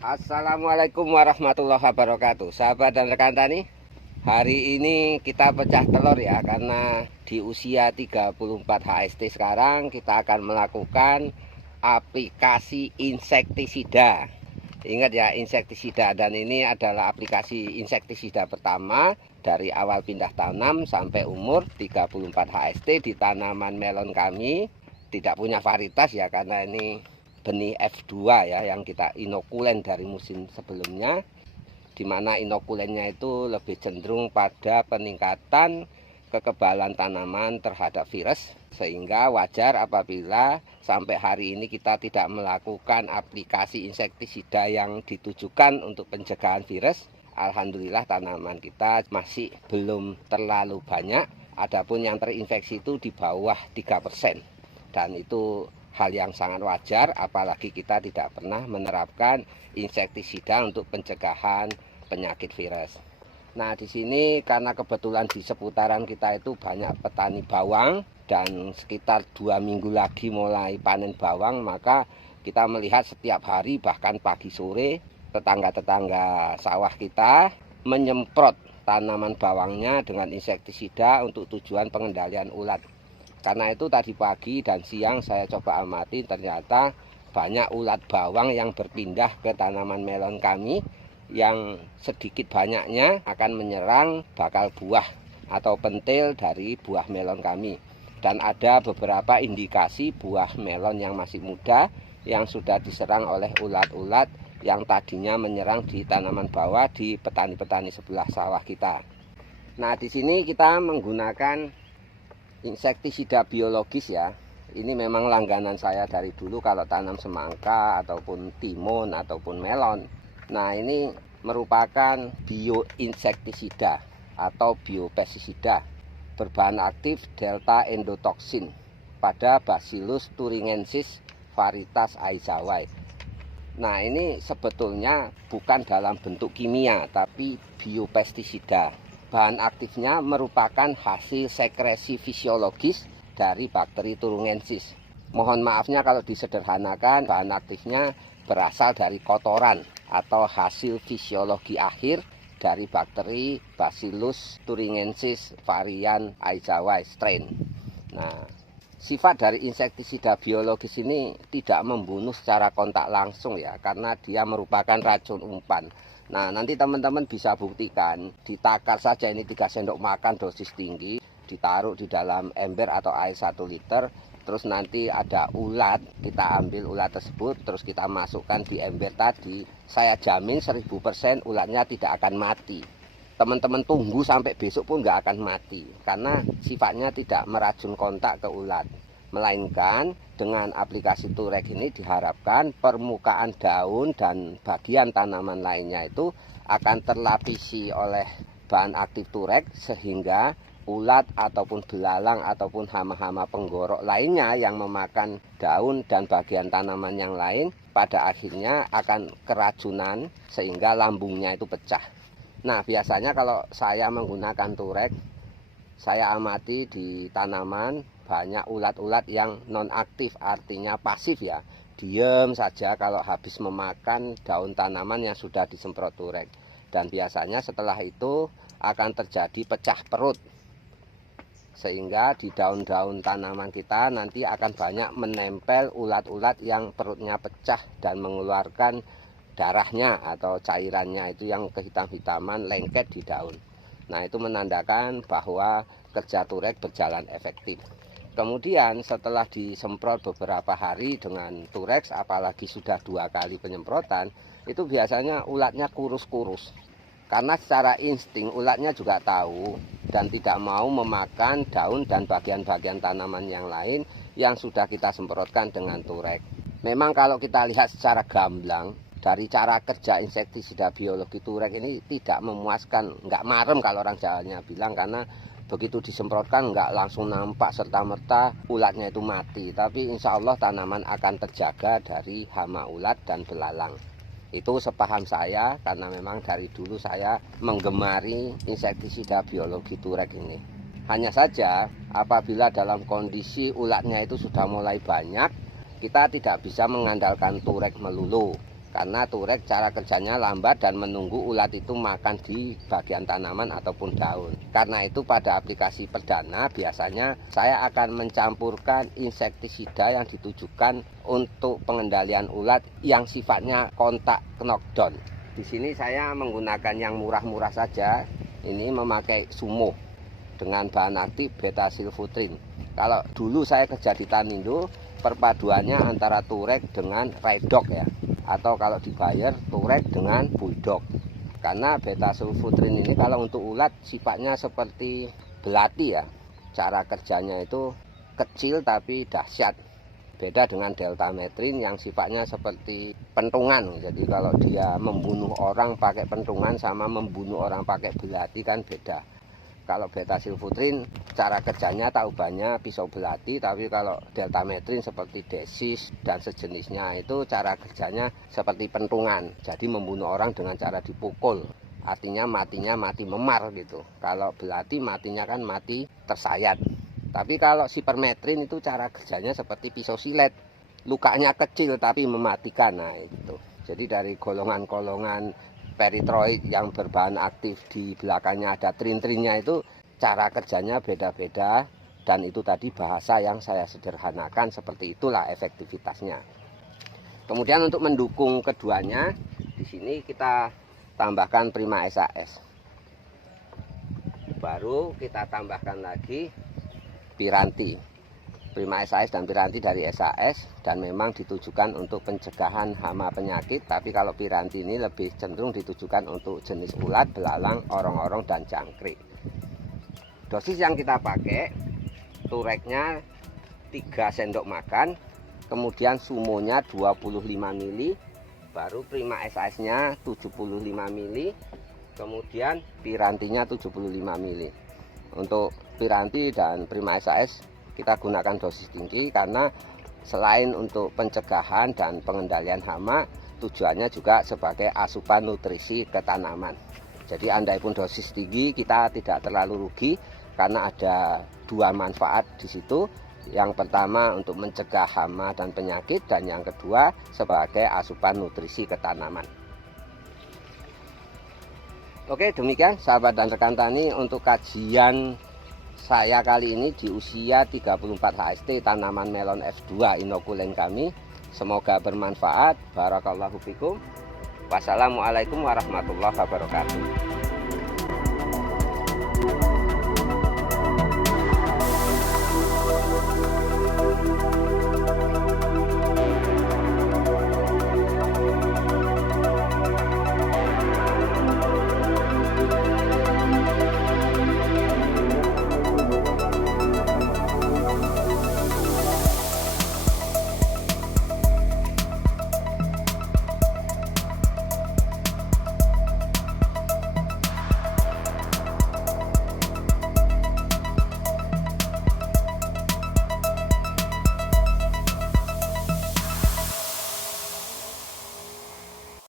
Assalamualaikum warahmatullahi wabarakatuh. Sahabat dan rekan tani, hari ini kita pecah telur ya, karena di usia 34 HST sekarang kita akan melakukan aplikasi insektisida. Ingat ya, insektisida, dan ini adalah aplikasi insektisida pertama dari awal pindah tanam sampai umur 34 HST di tanaman melon kami. Tidak punya varietas ya, karena ini benih F2 ya, yang kita inokulen dari musim sebelumnya, di mana inokulennya itu lebih cenderung pada peningkatan kekebalan tanaman terhadap virus, sehingga wajar apabila sampai hari ini kita tidak melakukan aplikasi insektisida yang ditujukan untuk pencegahan virus. Alhamdulillah tanaman kita masih belum terlalu banyak, adapun yang terinfeksi itu di bawah 3%, dan itu hal yang sangat wajar, apalagi kita tidak pernah menerapkan insektisida untuk pencegahan penyakit virus. Nah, di sini karena kebetulan di seputaran kita itu banyak petani bawang, dan sekitar 2 minggu lagi mulai panen bawang, maka kita melihat setiap hari bahkan pagi sore tetangga-tetangga sawah kita menyemprot tanaman bawangnya dengan insektisida untuk tujuan pengendalian ulat. Karena itu tadi pagi dan siang saya coba amati, ternyata banyak ulat bawang yang berpindah ke tanaman melon kami, yang sedikit banyaknya akan menyerang bakal buah atau pentil dari buah melon kami. Dan ada beberapa indikasi buah melon yang masih muda yang sudah diserang oleh ulat-ulat yang tadinya menyerang di tanaman bawah di petani-petani sebelah sawah kita. Nah, di sini kita menggunakan insektisida biologis ya. Ini memang langganan saya dari dulu kalau tanam semangka ataupun timun ataupun melon. Nah, ini merupakan bioinsektisida atau biopestisida berbahan aktif delta endotoxin pada Bacillus thuringiensis varietas Aizawa. Nah, ini sebetulnya bukan dalam bentuk kimia tapi biopestisida. Bahan aktifnya merupakan hasil sekresi fisiologis dari bakteri Thuringiensis. Mohon maafnya kalau disederhanakan, bahan aktifnya berasal dari kotoran atau hasil fisiologi akhir dari bakteri Bacillus thuringiensis varian Aizawa strain. Nah, sifat dari insektisida biologis ini tidak membunuh secara kontak langsung ya, karena dia merupakan racun umpan. Nah, nanti teman-teman bisa buktikan, ditakar saja ini 3 sendok makan dosis tinggi, ditaruh di dalam ember atau air 1 liter, terus nanti ada ulat, kita ambil ulat tersebut, terus kita masukkan di ember tadi, saya jamin 1000% ulatnya tidak akan mati. Teman-teman tunggu sampai besok pun nggak akan mati, karena sifatnya tidak meracun kontak ke ulat. Melainkan dengan aplikasi Turek ini diharapkan permukaan daun dan bagian tanaman lainnya itu akan terlapisi oleh bahan aktif Turek, sehingga ulat ataupun belalang ataupun hama-hama penggorok lainnya yang memakan daun dan bagian tanaman yang lain pada akhirnya akan keracunan sehingga lambungnya itu pecah. Nah, biasanya kalau saya menggunakan Turek, saya amati di tanaman banyak ulat-ulat yang non-aktif, artinya pasif ya. Diam saja kalau habis memakan daun tanaman yang sudah disemprot Turek. Dan biasanya setelah itu akan terjadi pecah perut. Sehingga di daun-daun tanaman kita nanti akan banyak menempel ulat-ulat yang perutnya pecah dan mengeluarkan darahnya atau cairannya itu yang kehitam-hitaman lengket di daun. Nah, itu menandakan bahwa kerja Turek berjalan efektif. Kemudian setelah disemprot beberapa hari dengan Turex, apalagi sudah 2 kali penyemprotan, itu biasanya ulatnya kurus-kurus. Karena secara insting ulatnya juga tahu dan tidak mau memakan daun dan bagian-bagian tanaman yang lain yang sudah kita semprotkan dengan Turek. Memang kalau kita lihat secara gamblang, dari cara kerja insektisida biologi Turek ini tidak memuaskan, nggak marem kalau orang Jawanya bilang, karena begitu disemprotkan nggak langsung nampak serta-merta ulatnya itu mati. Tapi insya Allah tanaman akan terjaga dari hama ulat dan belalang. Itu sepaham saya, karena memang dari dulu saya menggemari insektisida biologi Turek ini. Hanya saja apabila dalam kondisi ulatnya itu sudah mulai banyak, kita tidak bisa mengandalkan Turek melulu. Karena turek cara kerjanya lambat dan menunggu ulat itu makan di bagian tanaman ataupun daun. Karena itu pada aplikasi perdana biasanya saya akan mencampurkan insektisida yang ditujukan untuk pengendalian ulat yang sifatnya kontak knockdown. Di sini saya menggunakan yang murah-murah saja. Ini memakai Sumo dengan bahan aktif beta-silfutrin. Kalau dulu saya kerja di Tanindo, perpaduannya antara turek dengan raidok ya. Atau kalau dibayar turek dengan bulldog. Karena beta-sulfutrin ini kalau untuk ulat sifatnya seperti belati ya. Cara kerjanya itu kecil tapi dahsyat. Beda dengan deltametrin yang sifatnya seperti pentungan. Jadi kalau dia membunuh orang pakai pentungan sama membunuh orang pakai belati kan beda. Kalau beta-silfutrin cara kerjanya tak ubahnya pisau belati, tapi kalau deltametrin seperti desis dan sejenisnya itu cara kerjanya seperti pentungan. Jadi membunuh orang dengan cara dipukul. Artinya matinya mati memar gitu. Kalau belati matinya kan mati tersayat. Tapi kalau sipermetrin itu cara kerjanya seperti pisau silet. Lukanya kecil tapi mematikan. Nah itu. Jadi dari golongan-golongan peritroid yang berbahan aktif di belakangnya ada trin-trinnya itu cara kerjanya beda-beda, dan itu tadi bahasa yang saya sederhanakan, seperti itulah efektivitasnya. Kemudian untuk mendukung keduanya di sini kita tambahkan Prima SAS. Baru kita tambahkan lagi Piranti. Prima SAS dan Piranti dari SAS dan memang ditujukan untuk pencegahan hama penyakit, tapi kalau Piranti ini lebih cenderung ditujukan untuk jenis ulat, belalang, orong-orong dan jangkrik. Dosis yang kita pakai tureknya 3 sendok makan, kemudian sumonya 25 ml, baru Prima SAS-nya 75 ml, kemudian Pirantinya 75 ml. Untuk Piranti dan Prima SAS kita gunakan dosis tinggi karena selain untuk pencegahan dan pengendalian hama, tujuannya juga sebagai asupan nutrisi ke tanaman. Jadi andai pun dosis tinggi kita tidak terlalu rugi karena ada 2 manfaat di situ. Yang pertama untuk mencegah hama dan penyakit, dan yang kedua sebagai asupan nutrisi ke tanaman. Oke, demikian sahabat dan rekan tani untuk kajian saya kali ini di usia 34 HST tanaman melon F2 inokulen kami. Semoga bermanfaat. Barakallahu fikum. Wassalamualaikum warahmatullahi wabarakatuh.